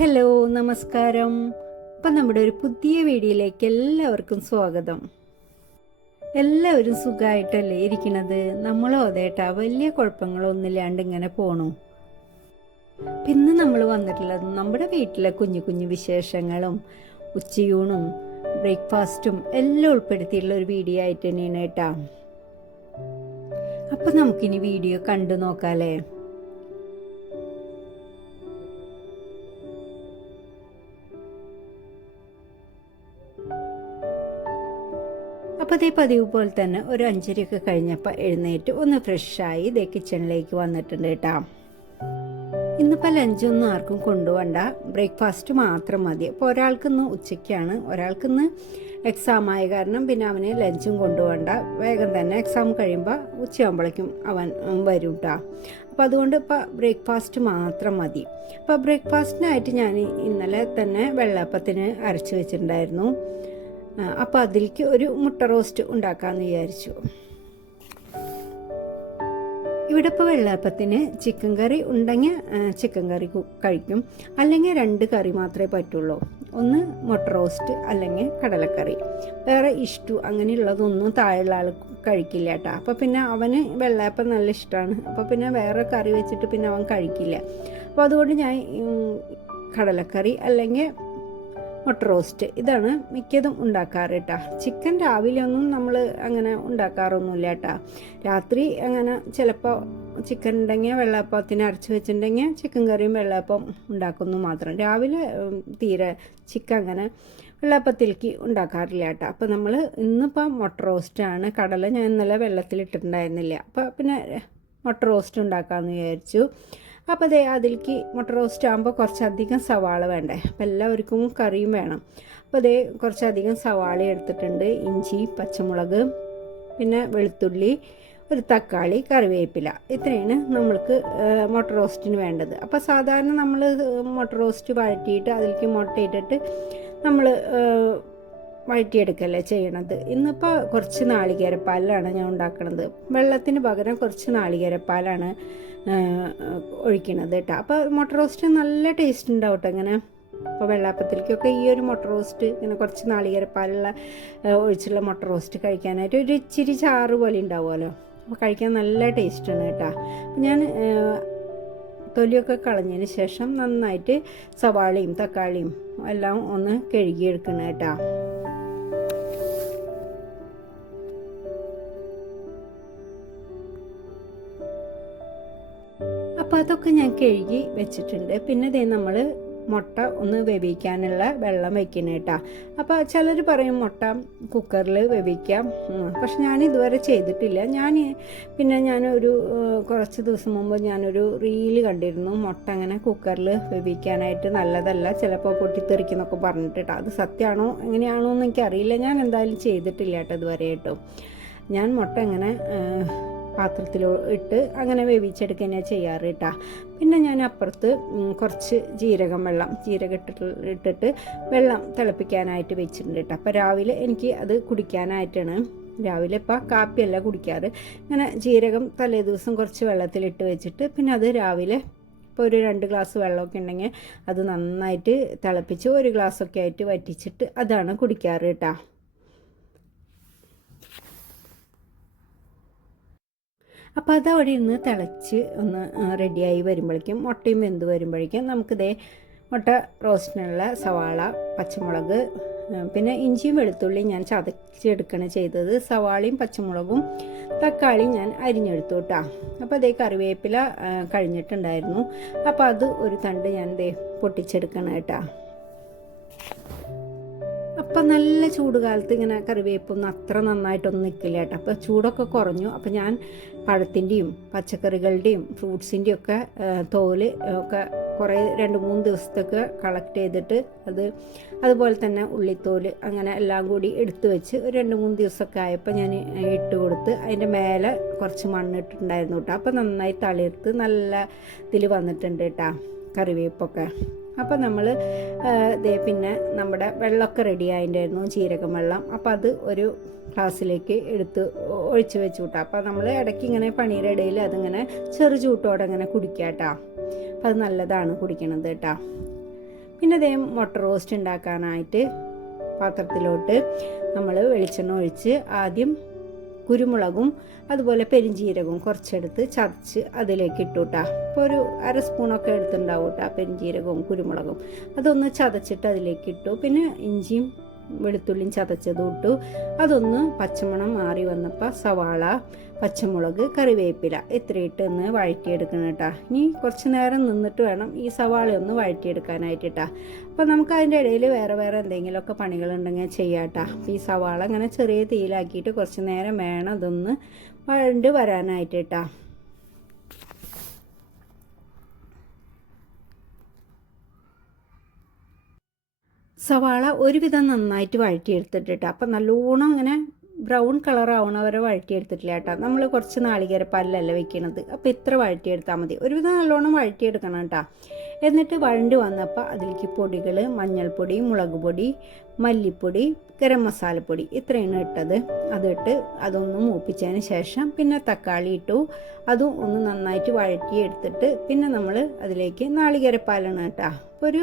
Hello, നമസ്കാരം. അപ്പം നമ്മുടെ ഒരു പുതിയ വീഡിയോയിലേക്ക് എല്ലാവർക്കും സ്വാഗതം. എല്ലാവരും സുഖമായിട്ടല്ലേ ഇരിക്കണത്? നമ്മളോ അതേട്ടാ വലിയ കുഴപ്പങ്ങളൊന്നുമില്ലാണ്ട് ഇങ്ങനെ പോണു. പിന്നെ നമ്മൾ വന്നിട്ടുള്ളത് നമ്മുടെ വീട്ടിലെ കുഞ്ഞു കുഞ്ഞു വിശേഷങ്ങളും ഉച്ചയൂണും ബ്രേക്ക്ഫാസ്റ്റും എല്ലാം ഉൾപ്പെടുത്തിയിട്ടുള്ള ഒരു വീഡിയോ ആയിട്ട് തന്നെയാണ് കേട്ടാ. അപ്പം നമുക്കിനി വീഡിയോ കണ്ടു നോക്കാല്ലേ. അപ്പോൾ അതേ പതിവ് പോലെ തന്നെ ഒരു 5:30 കഴിഞ്ഞപ്പോൾ എഴുന്നേറ്റ് ഒന്ന് ഫ്രഷായി ഇതേ കിച്ചണിലേക്ക് വന്നിട്ടുണ്ട് കേട്ടോ. ഇന്നിപ്പോൾ ലഞ്ചൊന്നും ആർക്കും കൊണ്ടുപോകണ്ട, ബ്രേക്ക്ഫാസ്റ്റ് മാത്രം മതി. അപ്പോൾ ഒരാൾക്കിന്ന് ഉച്ചയ്ക്കാണ്, ഒരാൾക്കിന്ന് എക്സാം ആയ കാരണം പിന്നെ അവന് ലഞ്ചും കൊണ്ടുപോകണ്ട. വേഗം തന്നെ എക്സാം കഴിയുമ്പോൾ ഉച്ചയാകുമ്പോഴേക്കും അവൻ വരും കേട്ടോ. അപ്പോൾ അതുകൊണ്ട് ഇപ്പോൾ ബ്രേക്ക്ഫാസ്റ്റ് മാത്രം മതി. അപ്പോൾ ബ്രേക്ക്ഫാസ്റ്റിനായിട്ട് ഞാൻ ഇന്നലെ തന്നെ വെള്ളയപ്പത്തിന് അരച്ച് വെച്ചിട്ടുണ്ടായിരുന്നു. അപ്പോൾ അതിലേക്ക് ഒരു മുട്ട റോസ്റ്റ് ഉണ്ടാക്കാമെന്ന് വിചാരിച്ചു. ഇവിടെ ഇപ്പോൾ വെള്ളയപ്പത്തിന് ചിക്കൻ കറി ഉണ്ടെങ്കിൽ ചിക്കൻ കറി കഴിക്കും, അല്ലെങ്കിൽ 2 കറി മാത്രമേ പറ്റുള്ളൂ. ഒന്ന് മുട്ട റോസ്റ്റ് അല്ലെങ്കിൽ കടലക്കറി. വേറെ ഇഷ്ടു അങ്ങനെയുള്ളതൊന്നും താഴെയുള്ള ആൾ കഴിക്കില്ല കേട്ടോ. അപ്പോൾ പിന്നെ അവന് വെള്ളയപ്പം നല്ല ഇഷ്ടമാണ്. അപ്പോൾ പിന്നെ വേറെ കറി വെച്ചിട്ട് പിന്നെ അവൻ കഴിക്കില്ല. അപ്പോൾ അതുകൊണ്ട് ഞാൻ കടലക്കറി അല്ലെങ്കിൽ മുട്ട റോസ്റ്റ് ഇതാണ് മിക്കതും ഉണ്ടാക്കാറ് കേട്ടോ. ചിക്കൻ രാവിലെ ഒന്നും നമ്മൾ അങ്ങനെ ഉണ്ടാക്കാറൊന്നുമില്ല കേട്ടോ. രാത്രി അങ്ങനെ ചിലപ്പോൾ ചിക്കൻ ഉണ്ടെങ്കിൽ വെള്ളയപ്പത്തിന് അരച്ച് വെച്ചിട്ടുണ്ടെങ്കിൽ ചിക്കൻ കറിയും വെള്ളയപ്പം ഉണ്ടാക്കുന്നു മാത്രം. രാവിലെ തീരെ ചിക്കൻ അങ്ങനെ വെള്ളയപ്പത്തിലേക്ക് ഉണ്ടാക്കാറില്ല കേട്ടോ. അപ്പോൾ നമ്മൾ ഇന്നിപ്പോൾ മുട്ട റോസ്റ്റാണ്. കടല ഞാൻ ഇന്നലെ വെള്ളത്തിലിട്ടിട്ടുണ്ടായിരുന്നില്ല. അപ്പോൾ പിന്നെ മുട്ട റോസ്റ്റ് ഉണ്ടാക്കാമെന്ന് വിചാരിച്ചു. അപ്പോൾ അതേ അതിലേക്ക് മുട്ട റോസ്റ്റ് ആകുമ്പോൾ കുറച്ചധികം സവാള വേണ്ടേ, അപ്പോൾ എല്ലാവർക്കും കറിയും വേണം. അപ്പോൾ അതേ കുറച്ചധികം സവാള എടുത്തിട്ടുണ്ട്, ഇഞ്ചി, പച്ചമുളക്, പിന്നെ വെളുത്തുള്ളി, ഒരു തക്കാളി, കറിവേപ്പില, ഇത്രയാണ് നമ്മൾക്ക് മുട്ട റോസ്റ്റിന് വേണ്ടത്. അപ്പോൾ സാധാരണ നമ്മൾ മുട്ട റോസ്റ്റ് വഴറ്റിയിട്ട് അതിലേക്ക് മുട്ട ഇട്ടിട്ട് നമ്മൾ വഴറ്റിയെടുക്കല്ലേ ചെയ്യണത്. ഇന്നിപ്പോൾ കുറച്ച് നാളികേരപ്പാലാണ് ഞാൻ ഉണ്ടാക്കുന്നത്. വെള്ളത്തിന് പകരം കുറച്ച് നാളികേരപ്പാലാണ് ഒഴിക്കണത് കേട്ടോ. അപ്പോൾ മുട്ട റോസ്റ്റ് നല്ല ടേസ്റ്റ് ഉണ്ടാവും കേട്ടോ ഇങ്ങനെ. അപ്പോൾ വെള്ളാപ്പത്തിലേക്കൊക്കെ ഈ ഒരു മുട്ട റോസ്റ്റ് ഇങ്ങനെ കുറച്ച് നാളികേരപ്പാലുള്ള ഒഴിച്ചുള്ള മുട്ട റോസ്റ്റ് കഴിക്കാനായിട്ട് ഒരു ഇച്ചിരി ചാറ് പോലെ ഉണ്ടാവുമല്ലോ. അപ്പോൾ കഴിക്കാൻ നല്ല ടേസ്റ്റാണ് കേട്ടോ. അപ്പോൾ ഞാൻ തൊലിയൊക്കെ കളഞ്ഞതിന് ശേഷം നന്നായിട്ട് സവാളയും തക്കാളിയും എല്ലാം ഒന്ന് കഴുകിയെടുക്കണം കേട്ടോ. അപ്പോൾ അതൊക്കെ ഞാൻ കഴുകി വെച്ചിട്ടുണ്ട്. പിന്നെ ഇതേ നമ്മൾ മുട്ട ഒന്ന് വേവിക്കാനുള്ള വെള്ളം വയ്ക്കണം കേട്ടോ. അപ്പോൾ ചിലർ പറയും മുട്ട കുക്കറിൽ വേവിക്കാം, പക്ഷെ ഞാൻ ഇതുവരെ ചെയ്തിട്ടില്ല. ഞാനൊരു കുറച്ച് ദിവസം മുമ്പ് ഞാനൊരു റീല് കണ്ടിരുന്നു, മുട്ട അങ്ങനെ കുക്കറിൽ വേവിക്കാനായിട്ട് നല്ലതല്ല, ചിലപ്പോൾ പൊട്ടിത്തെറിക്കുന്നൊക്കെ പറഞ്ഞിട്ട്. അത് സത്യമാണോ എങ്ങനെയാണോ എന്ന് എനിക്കറിയില്ല. ഞാൻ എന്തായാലും ചെയ്തിട്ടില്ല കേട്ടോ ഇതുവരെ കേട്ടോ. ഞാൻ മുട്ട അങ്ങനെ പാത്രത്തിൽ ഇട്ട് അങ്ങനെ വേവിച്ചെടുക്കുക ചെയ്യാറ് കേട്ടോ. പിന്നെ ഞാൻ അപ്പുറത്ത് കുറച്ച് ജീരകം ഇട്ടിട്ട് വെള്ളം തിളപ്പിക്കാനായിട്ട് വെച്ചിട്ടുണ്ട് കേട്ടോ. അപ്പോൾ രാവിലെ എനിക്ക് അത് കുടിക്കാനായിട്ടാണ്. രാവിലെ ഇപ്പോൾ കാപ്പിയല്ല കുടിക്കാറ്. ഇങ്ങനെ ജീരകം തലേ ദിവസം കുറച്ച് വെള്ളത്തിലിട്ട് വെച്ചിട്ട് പിന്നെ അത് രാവിലെ ഇപ്പോൾ ഒരു 2 ഗ്ലാസ് വെള്ളമൊക്കെ ഉണ്ടെങ്കിൽ അത് നന്നായിട്ട് തിളപ്പിച്ച് 1 ഗ്ലാസ്സൊക്കെ ആയിട്ട് വറ്റിച്ചിട്ട് അതാണ് കുടിക്കാറ് കേട്ടോ. അപ്പോൾ അതവിടെ ഇരുന്ന് തിളച്ച് ഒന്ന് റെഡിയായി വരുമ്പോഴേക്കും മുട്ടയും വെന്ത് വരുമ്പോഴേക്കും നമുക്കിതേ മുട്ട റോസ്റ്റിനുള്ള സവാള, പച്ചമുളക്, പിന്നെ ഇഞ്ചിയും വെളുത്തുള്ളിയും ഞാൻ ചതച്ചെടുക്കണം ചെയ്തത്. സവാളയും പച്ചമുളകും തക്കാളിയും ഞാൻ അരിഞ്ഞെടുത്തു കേട്ടോ. അപ്പോൾ അതേ കറിവേപ്പില കഴിഞ്ഞിട്ടുണ്ടായിരുന്നു. അപ്പോൾ അത് ഒരു തണ്ട് ഞാൻ പൊട്ടിച്ചെടുക്കണം കേട്ടോ. അപ്പം നല്ല ചൂട് കാലത്ത് ഇങ്ങനെ കറിവേപ്പൊന്നും അത്ര നന്നായിട്ടൊന്നും നിൽക്കില്ല കേട്ടോ. അപ്പോൾ ചൂടൊക്കെ കുറഞ്ഞു. അപ്പോൾ ഞാൻ പഴത്തിൻ്റെയും പച്ചക്കറികളുടെയും ഫ്രൂട്ട്സിൻ്റെയും ഒക്കെ തോല് ഒക്കെ കുറേ 2-3 ദിവസത്തേക്ക് കളക്ട് ചെയ്തിട്ട് അതുപോലെ തന്നെ ഉള്ളിത്തോല് അങ്ങനെ എല്ലാം കൂടി എടുത്തു വെച്ച് ഒരു 2-3 ദിവസമൊക്കെ ആയപ്പോൾ ഞാൻ ഇട്ട് കൊടുത്ത് അതിൻ്റെ മേലെ കുറച്ച് മണ്ണിട്ടുണ്ടായിരുന്നു കേട്ടോ. അപ്പോൾ നന്നായി തളിർത്ത് നല്ല ഇതിൽ വന്നിട്ടുണ്ട് കേട്ടോ കറിവേപ്പൊക്കെ. അപ്പോൾ നമ്മൾ പിന്നെ നമ്മുടെ വെള്ളമൊക്കെ റെഡി ആയിട്ടുണ്ടായിരുന്നു, ജീരകം വെള്ളം. അപ്പോൾ അത് ഒരു ഗ്ലാസ്സിലേക്ക് എടുത്ത് ഒഴിച്ച് വെച്ചു കൂട്ടാം. അപ്പോൾ നമ്മൾ ഇടയ്ക്ക് ഇങ്ങനെ പണിയുടെ ഇടയിൽ അതിങ്ങനെ ചെറു ചൂട്ടോടെ ഇങ്ങനെ കുടിക്കാം കേട്ടോ. അപ്പോൾ അത് നല്ലതാണ് കുടിക്കണത് കേട്ടോ. പിന്നെ അതേ മുട്ട റോസ്റ്റ് ഉണ്ടാക്കാനായിട്ട് പാത്രത്തിലോട്ട് നമ്മൾ വെളിച്ചെണ്ണ ഒഴിച്ച് ആദ്യം കുരുമുളകും അതുപോലെ പെരിഞ്ജീരകവും കുറച്ചെടുത്ത് ചതച്ച് അതിലേക്ക് ഇട്ടു കേട്ടോ. അപ്പോൾ ഒരു 1/2 സ്പൂണൊക്കെ എടുത്തുണ്ടാവും കേട്ടോ പെരിഞ്ജീരകവും കുരുമുളകും. അതൊന്ന് ചതച്ചിട്ട് അതിലേക്ക് ഇട്ടു. പിന്നെ ഇഞ്ചിയും വെളുത്തുള്ളിയും ചതച്ചതും ഇട്ടു. അതൊന്ന് പച്ചമണം മാറി വന്നപ്പോൾ സവാള, പച്ചമുളക്, കറിവേപ്പില ഇത്രയിട്ട് ഒന്ന് വഴറ്റിയെടുക്കണം കേട്ടോ. ഇനി കുറച്ച് നേരം നിന്നിട്ട് വേണം ഈ സവാള ഒന്ന് വഴറ്റിയെടുക്കാനായിട്ട് കേട്ടോ. അപ്പോൾ നമുക്ക് അതിൻ്റെ ഇടയിൽ വേറെ എന്തെങ്കിലുമൊക്കെ പണികളുണ്ടെങ്കിൽ ചെയ്യാം കേട്ടോ. അപ്പോൾ ഈ സവാള ഇങ്ങനെ ചെറിയ തീയിലാക്കിയിട്ട് കുറച്ച് നേരം വേണം അതൊന്ന് വഴണ്ട് വരാനായിട്ട് കേട്ടോ. സവാള ഒരുവിധം നന്നായിട്ട് വഴറ്റിയെടുത്തിട്ട് അപ്പം നല്ലോണം ഇങ്ങനെ ബ്രൗൺ കളറാവണ വരെ വഴറ്റിയെടുത്തിട്ടില്ല കേട്ടോ. നമ്മൾ കുറച്ച് നാളികേരപ്പാലിലല്ല വെക്കണത്. അപ്പോൾ ഇത്ര വഴറ്റിയെടുത്താൽ മതി. ഒരുവിധം നല്ലോണം വഴറ്റിയെടുക്കണം കേട്ടോ. എന്നിട്ട് വഴണ്ട് വന്നപ്പോൾ അതിലേക്ക് പൊടികൾ മഞ്ഞൾപ്പൊടി, മുളക് പൊടി, മല്ലിപ്പൊടി, ഗരം മസാലപ്പൊടി ഇത്രയാണ് ഇട്ടത്. അതിട്ട് അതൊന്ന് മൂപ്പിച്ചതിന് ശേഷം പിന്നെ തക്കാളി ഇട്ടു. അതും ഒന്ന് നന്നായിട്ട് വഴറ്റിയെടുത്തിട്ട് പിന്നെ നമ്മൾ അതിലേക്ക് നാളികേരപ്പാലാണ് കേട്ടോ. അപ്പോൾ ഒരു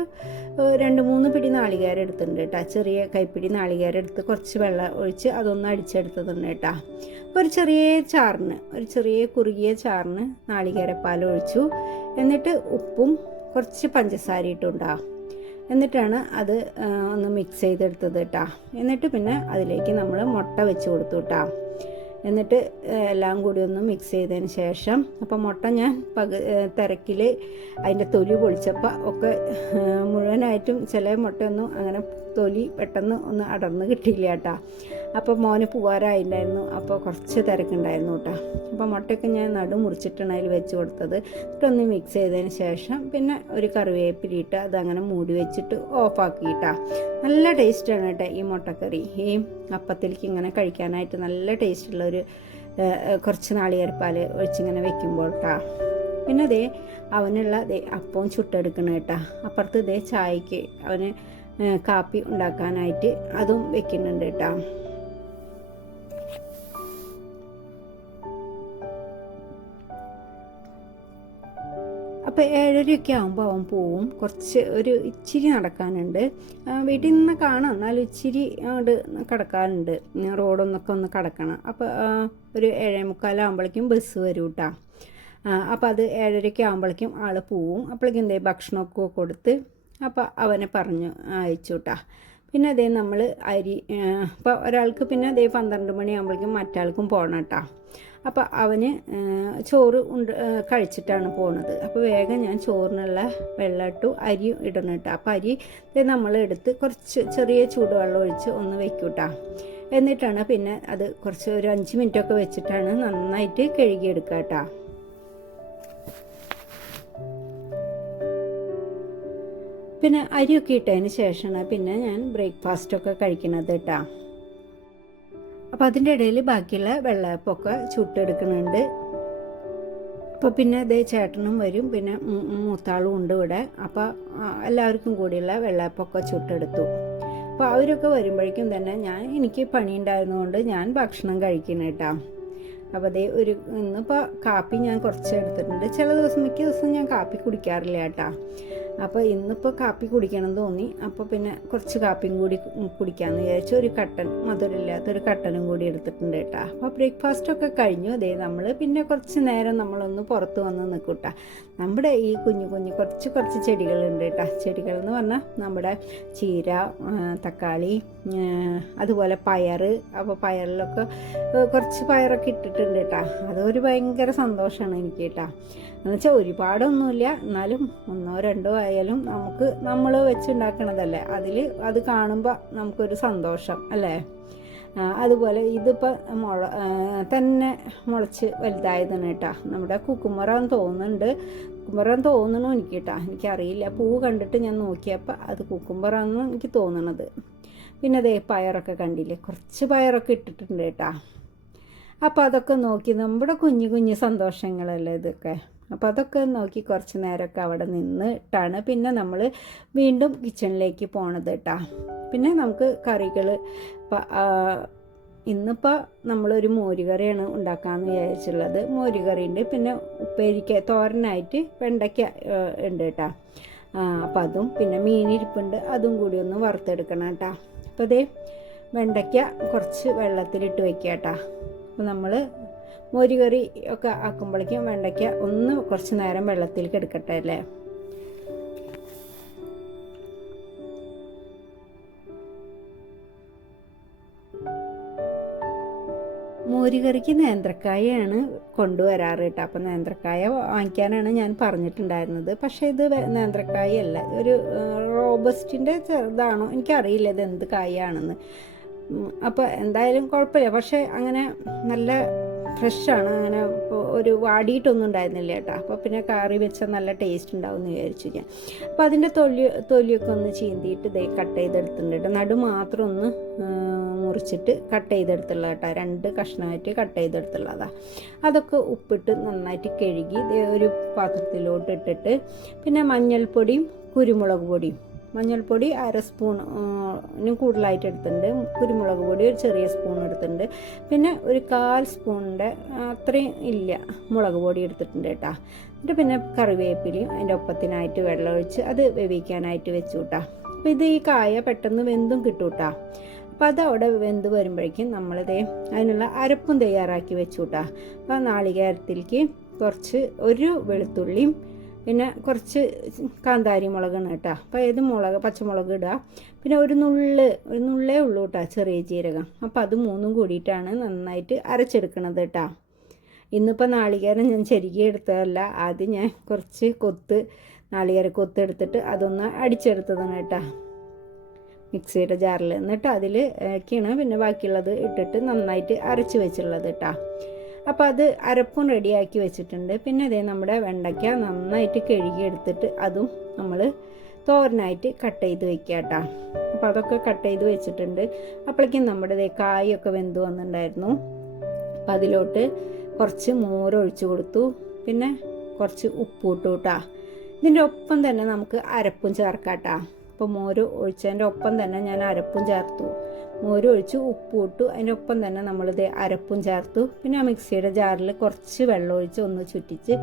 2-3 പിടി നാളികേരം എടുത്തിട്ടുണ്ട് കേട്ടോ. ചെറിയ കൈപ്പിടി നാളികേരം എടുത്ത് കുറച്ച് വെള്ളം ഒഴിച്ച് അതൊന്ന് അടിച്ചെടുത്തതുണ്ട് കേട്ടോ. ഒരു ചെറിയ കുറുകിയ ചാറിന് നാളികേരപ്പാൽ ഒഴിച്ചു. എന്നിട്ട് ഉപ്പും കുറച്ച് പഞ്ചസാര ഇട്ടുണ്ടാവും. എന്നിട്ടാണ് അത് ഒന്ന് മിക്സ് ചെയ്തെടുത്തത് കേട്ടോ. എന്നിട്ട് പിന്നെ അതിലേക്ക് നമ്മൾ മുട്ട വെച്ച് കൊടുത്തു കേട്ടോ. എന്നിട്ട് എല്ലാം കൂടി ഒന്ന് മിക്സ് ചെയ്തതിന് ശേഷം അപ്പം മുട്ട ഞാൻ തിരക്കിൽ അതിൻ്റെ തൊലി പൊളിച്ചപ്പോൾ ഒക്കെ മുഴുവനായിട്ടും ചില മുട്ടയൊന്നും അങ്ങനെ തൊലി പെട്ടെന്ന് ഒന്ന് അടർന്ന് കിട്ടിയില്ല കേട്ടോ. അപ്പോൾ മോന് പോകാറായിട്ടുണ്ടായിരുന്നു. അപ്പോൾ കുറച്ച് തിരക്കുണ്ടായിരുന്നു കേട്ടോ. അപ്പോൾ മുട്ടയൊക്കെ ഞാൻ മുറിച്ചിട്ടാണ് അതിൽ വെച്ച് കൊടുത്തത്. എന്നിട്ടൊന്ന് മിക്സ് ചെയ്തതിന് ശേഷം പിന്നെ ഒരു കറിവേപ്പിലിട്ട് അതങ്ങനെ മൂടി വെച്ചിട്ട് ഓഫാക്കി കേട്ടോ. നല്ല ടേസ്റ്റാണ് കേട്ടോ ഈ മുട്ടക്കറി. ഈ അപ്പത്തിലേക്ക് ഇങ്ങനെ കഴിക്കാനായിട്ട് നല്ല ടേസ്റ്റുള്ളൊരു കുറച്ച് നാളികേരപ്പാൽ ഒഴിച്ചിങ്ങനെ വെക്കുമ്പോൾ കേട്ടോ. പിന്നെ അതേ അവനുള്ള അപ്പവും ചുട്ടെടുക്കണം കേട്ടോ. അപ്പുറത്ത് ഇതേ ചായക്ക് അവന് കാപ്പി ഉണ്ടാക്കാനായിട്ട് അതും വെക്കുന്നുണ്ട് കേട്ടോ. അപ്പോൾ 7:30 ആകുമ്പോൾ അവൻ പോവും. കുറച്ച് ഒരു ഇച്ചിരി നടക്കാനുണ്ട്. വീട്ടിൽ നിന്ന് കാണാം, എന്നാലും ഇച്ചിരി അങ്ങോട്ട് കിടക്കാനുണ്ട്. റോഡൊന്നൊക്കെ ഒന്ന് കിടക്കണം. അപ്പോൾ ഒരു 7:45 ആകുമ്പോഴേക്കും ബസ് വരും കേട്ടോ. അപ്പോൾ അത് 7:30 ആകുമ്പോഴേക്കും ആൾ പോവും. അപ്പോഴേക്കും എന്തേ ഭക്ഷണമൊക്കെ കൊടുത്ത് അപ്പോൾ അവനെ പറഞ്ഞു അയച്ചു കേട്ടോ. പിന്നെ അതേ നമ്മൾ അരി അപ്പോൾ ഒരാൾക്ക് പിന്നെ അതേ 12 മണിയാകുമ്പോഴേക്കും മറ്റാൾക്കും പോകണം കേട്ടോ. അപ്പോൾ അവന് ചോറ് കഴിച്ചിട്ടാണ് പോണത്. അപ്പോൾ വേഗം ഞാൻ ചോറിനുള്ള വെള്ളം ഇട്ടു, അരി ഇടണം കേട്ടോ. അപ്പോൾ അരി നമ്മളെടുത്ത് കുറച്ച് ചെറിയ ചൂടുവെള്ളം ഒഴിച്ച് ഒന്ന് വെക്കും കേട്ടോ. എന്നിട്ടാണ് പിന്നെ അത് കുറച്ച് ഒരു 5 മിനിറ്റൊക്കെ വെച്ചിട്ടാണ് നന്നായിട്ട് കഴുകിയെടുക്കുക കേട്ടോ. പിന്നെ അരിയൊക്കെ ഇട്ടതിന് ശേഷമാണ് പിന്നെ ഞാൻ ബ്രേക്ക്ഫാസ്റ്റൊക്കെ കഴിക്കുന്നത് കേട്ടോ. അപ്പോൾ അതിൻ്റെ ഇടയിൽ ബാക്കിയുള്ള വെള്ളയപ്പമൊക്കെ ചുട്ടെടുക്കുന്നുണ്ട്. അപ്പോൾ പിന്നെ അതേ ചേട്ടനും വരും, പിന്നെ മൂത്താളും ഉണ്ട് ഇവിടെ. അപ്പോൾ എല്ലാവർക്കും കൂടിയുള്ള വെള്ളയപ്പമൊക്കെ ചുട്ടെടുത്തു. അപ്പോൾ അവരൊക്കെ വരുമ്പോഴേക്കും തന്നെ എനിക്ക് പണി ഉണ്ടായിരുന്നതുകൊണ്ട് ഞാൻ ഭക്ഷണം കഴിക്കണം കേട്ടോ. അപ്പോൾ അതേ ഇന്നിപ്പോൾ കാപ്പി ഞാൻ കുറച്ച് എടുത്തിട്ടുണ്ട്. മിക്ക ദിവസം ഞാൻ കാപ്പി കുടിക്കാറില്ല കേട്ടോ. അപ്പോൾ ഇന്നിപ്പോൾ കാപ്പി കുടിക്കണം തോന്നി. അപ്പോൾ പിന്നെ കുറച്ച് കാപ്പിയും കൂടി കുടിക്കാമെന്ന് വിചാരിച്ചു. ഒരു കട്ടൻ, മധുരമില്ലാത്തൊരു കട്ടനും കൂടി എടുത്തിട്ടുണ്ട് കേട്ടോ. അപ്പോൾ ബ്രേക്ക്ഫാസ്റ്റൊക്കെ കഴിഞ്ഞു. അതേ നമ്മൾ പിന്നെ കുറച്ച് നേരം നമ്മളൊന്ന് പുറത്ത് വന്ന് നിൽക്കും കേട്ടോ. നമ്മുടെ ഈ കുഞ്ഞു കുറച്ച് ചെടികളുണ്ട് കേട്ടോ. ചെടികൾ എന്ന് പറഞ്ഞാൽ നമ്മുടെ ചീര, തക്കാളി, അതുപോലെ പയർ. അപ്പോൾ പയറിലൊക്കെ കുറച്ച് പയറൊക്കെ ഇട്ടിട്ടുണ്ട് കേട്ടോ. അതൊരു ഭയങ്കര സന്തോഷമാണ് എനിക്ക് കേട്ടോ. എന്നുവെച്ചാൽ ഒരുപാടൊന്നുമില്ല, എന്നാലും 1-2 ആയാലും നമ്മൾ വെച്ചുണ്ടാക്കണതല്ലേ, അത് കാണുമ്പോൾ നമുക്കൊരു സന്തോഷം അല്ലേ. അതുപോലെ ഇതിപ്പോൾ തന്നെ മുളച്ച് വലുതായതാണ് കേട്ടോ. നമ്മുടെ കുക്കുമ്പറാന്ന് തോന്നുന്നു എനിക്ക് കേട്ടോ. എനിക്കറിയില്ല, പൂവ് കണ്ടിട്ട് ഞാൻ നോക്കിയപ്പോൾ അത് കുക്കുമ്പറാന്ന് എനിക്ക് തോന്നണത്. പിന്നെ അതേ പയറൊക്കെ കണ്ടില്ലേ, കുറച്ച് പയറൊക്കെ ഇട്ടിട്ടുണ്ട് കേട്ടോ. അപ്പോൾ അതൊക്കെ നോക്കി നമ്മുടെ കുഞ്ഞു സന്തോഷങ്ങളല്ലേ ഇതൊക്കെ. അപ്പോൾ അതൊക്കെ നോക്കി കുറച്ച് നേരമൊക്കെ അവിടെ നിന്നിട്ടാണ് പിന്നെ നമ്മൾ വീണ്ടും കിച്ചണിലേക്ക് പോണത് കേട്ടോ. പിന്നെ നമുക്ക് കറികൾ ഇന്നിപ്പോൾ നമ്മളൊരു മോരുകറിയാണ് ഉണ്ടാക്കാമെന്ന് വിചാരിച്ചുള്ളത്. മോരുകറി ഉണ്ട്, പിന്നെ തോരനായിട്ട് വെണ്ടയ്ക്ക ഉണ്ട് കേട്ടോ. അപ്പം അതും പിന്നെ മീനിരിപ്പുണ്ട്, അതും കൂടി ഒന്ന് വറുത്തെടുക്കണം കേട്ടോ. അപ്പോൾ അതേ വെണ്ടയ്ക്ക കുറച്ച് വെള്ളത്തിലിട്ട് വെക്കുക കേട്ടോ. അപ്പോൾ നമ്മൾ മോരുകറി ഒക്കെ ആക്കുമ്പോഴേക്കും വെണ്ടയ്ക്ക ഒന്ന് കുറച്ച് നേരം വെള്ളത്തിൽ കിടക്കട്ടെ അല്ലേ. മോരുകറിക്ക് നേന്ത്രക്കായാണ് കൊണ്ടുവരാറ് കേട്ടോ. അപ്പം നേന്ത്രക്കായ വാങ്ങിക്കാനാണ് ഞാൻ പറഞ്ഞിട്ടുണ്ടായിരുന്നത്. പക്ഷേ ഇത് നേന്ത്രക്കായ അല്ല, ഒരു റോബസ്റ്റിൻ്റെ ചെറുതാണോ എനിക്കറിയില്ല ഇത് എന്ത് കായാണെന്ന്. അപ്പോൾ എന്തായാലും കുഴപ്പമില്ല. പക്ഷേ അങ്ങനെ നല്ല ഫ്രഷാണ്, അങ്ങനെ ഒരു വാടിയിട്ടൊന്നും ഉണ്ടായിരുന്നില്ല കേട്ടോ. അപ്പോൾ പിന്നെ കറി വെച്ചാൽ നല്ല ടേസ്റ്റ് ഉണ്ടാവും എന്ന് വിചാരിച്ചു ഞാൻ. അപ്പോൾ അതിൻ്റെ തൊലിയൊക്കെ ഒന്ന് ചീന്തിയിട്ട് ഇതേ കട്ട് ചെയ്തെടുത്തിട്ടുണ്ട് കേട്ടോ. നടു മാത്രം ഒന്ന് മുറിച്ചിട്ട് കട്ട് ചെയ്തെടുത്തുള്ള കേട്ടോ, 2 കഷ്ണമായിട്ട് കട്ട് ചെയ്തെടുത്തുള്ളതാണ്. അതൊക്കെ ഉപ്പിട്ട് നന്നായിട്ട് കഴുകി ഒരു പാത്രത്തിലോട്ട് ഇട്ടിട്ട് പിന്നെ മഞ്ഞൾപ്പൊടിയും കുരുമുളക് പൊടിയും, മഞ്ഞൾപ്പൊടി 1/2 സ്പൂണിന് കൂടുതലായിട്ട് എടുത്തിട്ടുണ്ട്, കുരുമുളക് പൊടി ഒരു ചെറിയ സ്പൂൺ എടുത്തിട്ടുണ്ട്, പിന്നെ ഒരു 1/4 സ്പൂണിൻ്റെ അത്രയും ഇല്ല മുളക് പൊടി എടുത്തിട്ടുണ്ട് കേട്ടോ. എന്നിട്ട് പിന്നെ കറിവേപ്പിലയും അതിൻ്റെ ഒപ്പത്തിനായിട്ട് വെള്ളമൊഴിച്ച് അത് വേവിക്കാനായിട്ട് വെച്ചു കേട്ടോ. അപ്പോൾ ഇത് ഈ കായ പെട്ടെന്ന് വെന്തും കിട്ടും കേട്ടോ. അപ്പോൾ അത് അവിടെ വെന്ത് വരുമ്പോഴേക്കും നമ്മളിതേ അതിനുള്ള അരപ്പും തയ്യാറാക്കി വെച്ചു കേട്ടോ. അപ്പോൾ നാളികേരത്തിലേക്ക് കുറച്ച് ഒരു വെളുത്തുള്ളിയും പിന്നെ കുറച്ച് കാന്താരി മുളകാണ് കേട്ടോ. അപ്പോൾ ഏത് പച്ചമുളക് ഇടുക, പിന്നെ ഒരു നുള്ളേ ഉള്ളൂ കേട്ടോ ചെറിയ ജീരകം. അപ്പോൾ അത് 3 കൂടിയിട്ടാണ് നന്നായിട്ട് അരച്ചെടുക്കണത് കേട്ടോ. ഇന്നിപ്പോൾ നാളികേരം ഞാൻ ചെരുകി എടുത്തതല്ല, ആദ്യം ഞാൻ കുറച്ച് നാളികേര കൊത്ത് എടുത്തിട്ട് അതൊന്ന് അടിച്ചെടുത്തതാണ് കേട്ടോ മിക്സിയുടെ ജാറിൽ. എന്നിട്ട് അതിലേക്കാണ് പിന്നെ ബാക്കിയുള്ളത് ഇട്ടിട്ട് നന്നായിട്ട് അരച്ച് വെച്ചുള്ളത് കേട്ടോ. അപ്പോൾ അത് അരപ്പും റെഡിയാക്കി വെച്ചിട്ടുണ്ട്. പിന്നെ അതേ നമ്മുടെ വെണ്ടയ്ക്ക നന്നായിട്ട് കഴുകിയെടുത്തിട്ട് അതും നമ്മൾ തോരനായിട്ട് കട്ട് ചെയ്ത് വെക്കുക കേട്ടോ. അപ്പോൾ അതൊക്കെ കട്ട് ചെയ്ത് വെച്ചിട്ടുണ്ട്. അപ്പോഴേക്കും നമ്മുടെ കായൊക്കെ വെന്ത് വന്നിട്ടുണ്ടായിരുന്നു. അപ്പോൾ അതിലോട്ട് കുറച്ച് മോരൊഴിച്ച് കൊടുത്തു, പിന്നെ കുറച്ച് ഉപ്പ് ഇട്ടു കേട്ടോ. ഇതിൻ്റെ ഒപ്പം തന്നെ നമുക്ക് അരപ്പും ചേർക്കാം കേട്ടോ. അപ്പോൾ മോര് ഒഴിച്ചതിൻ്റെ ഒപ്പം തന്നെ ഞാൻ അരപ്പും ചേർത്തു, മോര് ഒഴിച്ച് ഉപ്പ് ഇട്ടു, അതിൻ്റെ ഒപ്പം തന്നെ നമ്മളിത് അരപ്പും ചേർത്തു. പിന്നെ ആ മിക്സിയുടെ ജാറിൽ കുറച്ച് വെള്ളം ഒഴിച്ച് ഒന്ന് ചുറ്റിച്ച്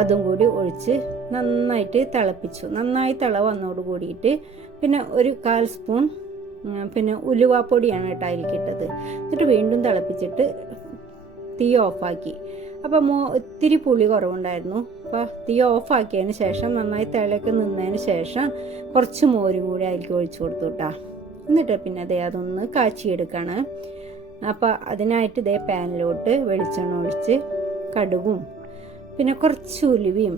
അതും കൂടി ഒഴിച്ച് നന്നായിട്ട് തിളപ്പിച്ചു. നന്നായി തിള വന്നോട് കൂടിയിട്ട് പിന്നെ ഒരു 1/4 സ്പൂൺ പിന്നെ ഉലുവാപ്പൊടിയാണ് കേട്ടോ അതിലേക്കിട്ടത്. എന്നിട്ട് വീണ്ടും തിളപ്പിച്ചിട്ട് തീ ഓഫാക്കി. അപ്പോൾ ഇത്തിരി പുളി കുറവുണ്ടായിരുന്നു. അപ്പോൾ തീ ഓഫാക്കിയതിന് ശേഷം നന്നായി തിളയൊക്കെ നിന്നതിന് ശേഷം കുറച്ച് മോരും കൂടി അതിലേക്ക് ഒഴിച്ചു കൊടുത്തു കേട്ടോ. എന്നിട്ട് പിന്നെ അതൊന്ന് കാച്ചിയെടുക്കുകയാണ്. അപ്പോൾ അതിനായിട്ട് പാനിലോട്ട് വെളിച്ചെണ്ണ ഒഴിച്ച് കടുകും പിന്നെ കുറച്ച് ഉലുവയും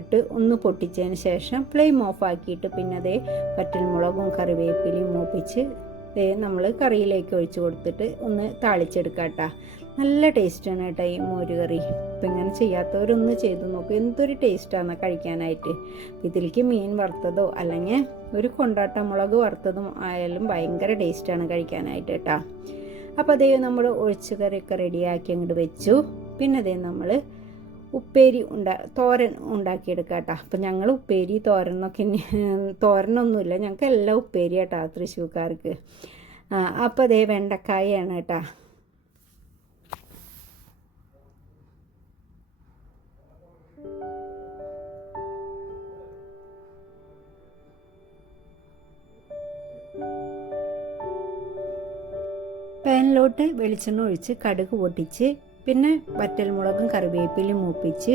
ഇട്ട് ഒന്ന് പൊട്ടിച്ചതിന് ശേഷം ഫ്ലെയിം ഓഫാക്കിയിട്ട് പിന്നെ വറ്റൽമുളകും കറിവേപ്പിലയും മൂപ്പിച്ച് നമ്മൾ കറിയിലേക്ക് ഒഴിച്ച് കൊടുത്തിട്ട് ഒന്ന് താളിച്ചെടുക്കാം കേട്ടോ. നല്ല ടേസ്റ്റാണ് കേട്ടോ ഈ മോരുകറി. ഇപ്പം ഇങ്ങനെ ചെയ്യാത്തവരൊന്ന് ചെയ്ത് നോക്കും, എന്തൊരു ടേസ്റ്റാണ് കഴിക്കാനായിട്ട്. ഇതിലേക്ക് മീൻ വറുത്തതോ അല്ലെങ്കിൽ ഒരു കൊണ്ടാട്ട മുളക് വറുത്തതും ആയാലും ഭയങ്കര ടേസ്റ്റാണ് കഴിക്കാനായിട്ട് കേട്ടോ. അപ്പോൾ നമ്മൾ ഒഴിച്ച് കറിയൊക്കെ റെഡിയാക്കി അങ്ങോട്ട് വെച്ചു. പിന്നെ നമ്മൾ ഉപ്പേരി തോരൻ ഉണ്ടാക്കിയെടുക്കാം കേട്ടോ. അപ്പം ഞങ്ങൾ ഉപ്പേരി തോരനൊന്നുമില്ല, ഞങ്ങൾക്ക് എല്ലാം ഉപ്പേരി കേട്ടോ തൃശ്ശൂർക്കാർക്ക്. അപ്പോൾ വെണ്ടക്കായാണ് കേട്ടോ. പാനിലോട്ട് വെളിച്ചെണ്ണ ഒഴിച്ച് കടുക് പൊട്ടിച്ച് പിന്നെ വറ്റൽമുളകും കറിവേപ്പിലും മൂപ്പിച്ച്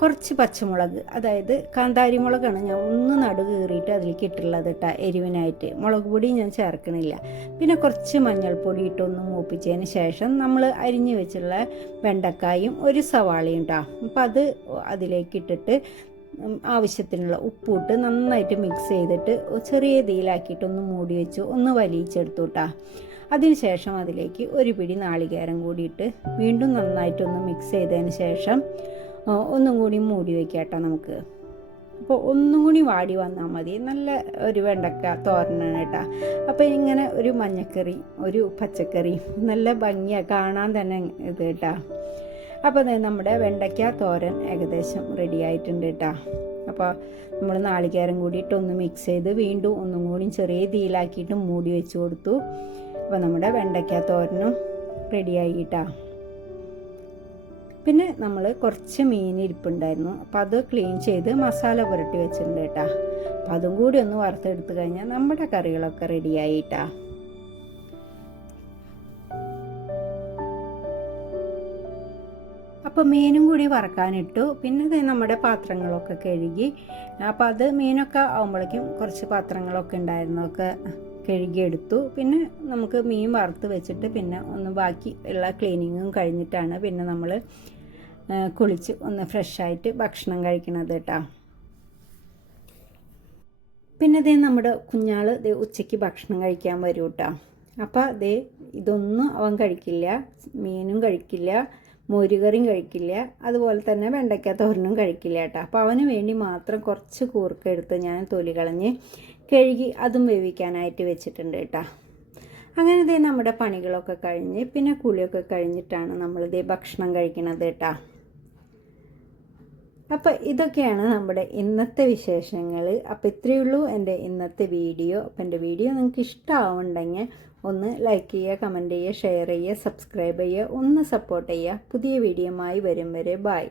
കുറച്ച് പച്ചമുളക്, അതായത് കാന്താരി മുളകാണ് ഞാൻ ഒന്ന് നടുവ് കീറിയിട്ട് അതിലേക്ക് ഇട്ടുള്ളത് കേട്ടോ എരിവിനായിട്ട്. മുളക് പൊടി ഞാൻ ചേർക്കണില്ല. പിന്നെ കുറച്ച് മഞ്ഞൾപ്പൊടി ഇട്ടൊന്ന് മൂപ്പിച്ചതിന് ശേഷം നമ്മൾ അരിഞ്ഞു വെച്ചുള്ള വെണ്ടക്കായും ഒരു സവാളയും കേട്ടോ. അപ്പം അത് അതിലേക്ക് ഇട്ടിട്ട് ആവശ്യത്തിനുള്ള ഉപ്പിട്ട് നന്നായിട്ട് മിക്സ് ചെയ്തിട്ട് ചെറിയ തീയിലാക്കിയിട്ടൊന്ന് മൂടി വെച്ചു, ഒന്ന് വലിയിച്ചെടുത്തു കേട്ടോ. അതിനുശേഷം അതിലേക്ക് ഒരു പിടി നാളികേരം കൂടിയിട്ട് വീണ്ടും നന്നായിട്ടൊന്ന് മിക്സ് ചെയ്തതിന് ശേഷം ഒന്നും കൂടി മൂടി വയ്ക്കാം കേട്ടോ നമുക്ക്. അപ്പോൾ ഒന്നും കൂടി വാടി വന്നാൽ മതി. നല്ല ഒരു വെണ്ടക്ക തോരനാണ് കേട്ടോ. അപ്പോൾ ഇങ്ങനെ ഒരു മഞ്ഞക്കറി ഒരു പച്ചക്കറി നല്ല ഭംഗിയാണ് കാണാൻ തന്നെ ഇത് കേട്ടോ. അപ്പോൾ നമ്മുടെ വെണ്ടയ്ക്ക തോരൻ ഏകദേശം റെഡി ആയിട്ടുണ്ട് കേട്ടോ. അപ്പോൾ നമ്മൾ നാളികേരം കൂടിയിട്ട് ഒന്ന് മിക്സ് ചെയ്ത് വീണ്ടും ഒന്നും കൂടി ചെറിയ തീയിലാക്കിയിട്ട് മൂടി വെച്ച് കൊടുത്തു. അപ്പോൾ നമ്മുടെ വെണ്ടയ്ക്ക തോരനും റെഡിയായി കേട്ടോ. പിന്നെ നമ്മൾ കുറച്ച് മീൻ ഇരിപ്പുണ്ടായിരുന്നു, അപ്പോൾ അത് ക്ലീൻ ചെയ്ത് മസാല പുരട്ടി വെച്ചിട്ടുണ്ട് കേട്ടോ. അപ്പോൾ അതും കൂടി ഒന്ന് വറുത്തെടുത്ത് കഴിഞ്ഞാൽ നമ്മുടെ കറികളൊക്കെ റെഡിയായിട്ടാ. അപ്പോൾ മീനും കൂടി വറക്കാനിട്ടു. പിന്നെ ഇത് നമ്മുടെ പാത്രങ്ങളൊക്കെ കഴുകി. അപ്പോൾ അത് മീനൊക്കെ ആകുമ്പോഴേക്കും കുറച്ച് പാത്രങ്ങളൊക്കെ ഉണ്ടായിരുന്നൊക്കെ കഴുകിയെടുത്തു. പിന്നെ നമുക്ക് മീൻ വറുത്ത് വെച്ചിട്ട് പിന്നെ ഒന്ന് ബാക്കി ഉള്ള ക്ലീനിങ്ങും കഴിഞ്ഞിട്ടാണ് പിന്നെ നമ്മൾ കുളിച്ച് ഒന്ന് ഫ്രഷായിട്ട് ഭക്ഷണം കഴിക്കണത് കേട്ടോ. പിന്നെ ദേ നമ്മുടെ കുഞ്ഞാൾ ദേ ഉച്ചയ്ക്ക് ഭക്ഷണം കഴിക്കാൻ വരും കേട്ടോ. അപ്പോൾ ദേ ഇതൊന്നും അവൻ കഴിക്കില്ല, മീനും കഴിക്കില്ല, മോരുകറിയും കഴിക്കില്ല, അതുപോലെ തന്നെ വെണ്ടയ്ക്ക തോരനും കഴിക്കില്ല കേട്ടോ. അപ്പോൾ അവന് വേണ്ടി മാത്രം കുറച്ച് കൂർക്കെടുത്ത് ഞാൻ തൊലി കളഞ്ഞ് കഴുകി അതും വേവിക്കാനായിട്ട് വെച്ചിട്ടുണ്ട് കേട്ടോ. അങ്ങനെ ദേ നമ്മുടെ പണികളൊക്കെ കഴിഞ്ഞ് പിന്നെ കുളിയൊക്കെ കഴിഞ്ഞിട്ടാണ് നമ്മളിതേ ഭക്ഷണം കഴിക്കണത് കേട്ടോ. അപ്പോൾ ഇതൊക്കെയാണ് നമ്മുടെ ഇന്നത്തെ വിശേഷങ്ങൾ. അപ്പോൾ ഇത്രയേ ഉള്ളൂ എൻ്റെ ഇന്നത്തെ വീഡിയോ. അപ്പോൾ എൻ്റെ വീഡിയോ നിങ്ങൾക്ക് ഇഷ്ടമാവുന്നുണ്ടെങ്കിൽ ഒന്ന് ലൈക്ക് ചെയ്യുക, കമൻറ്റ് ചെയ്യുക, ഷെയർ ചെയ്യുക, സബ്സ്ക്രൈബ് ചെയ്യുക, ഒന്ന് സപ്പോർട്ട് ചെയ്യുക. പുതിയ വീഡിയോയുമായി വരും വരെ ബൈ.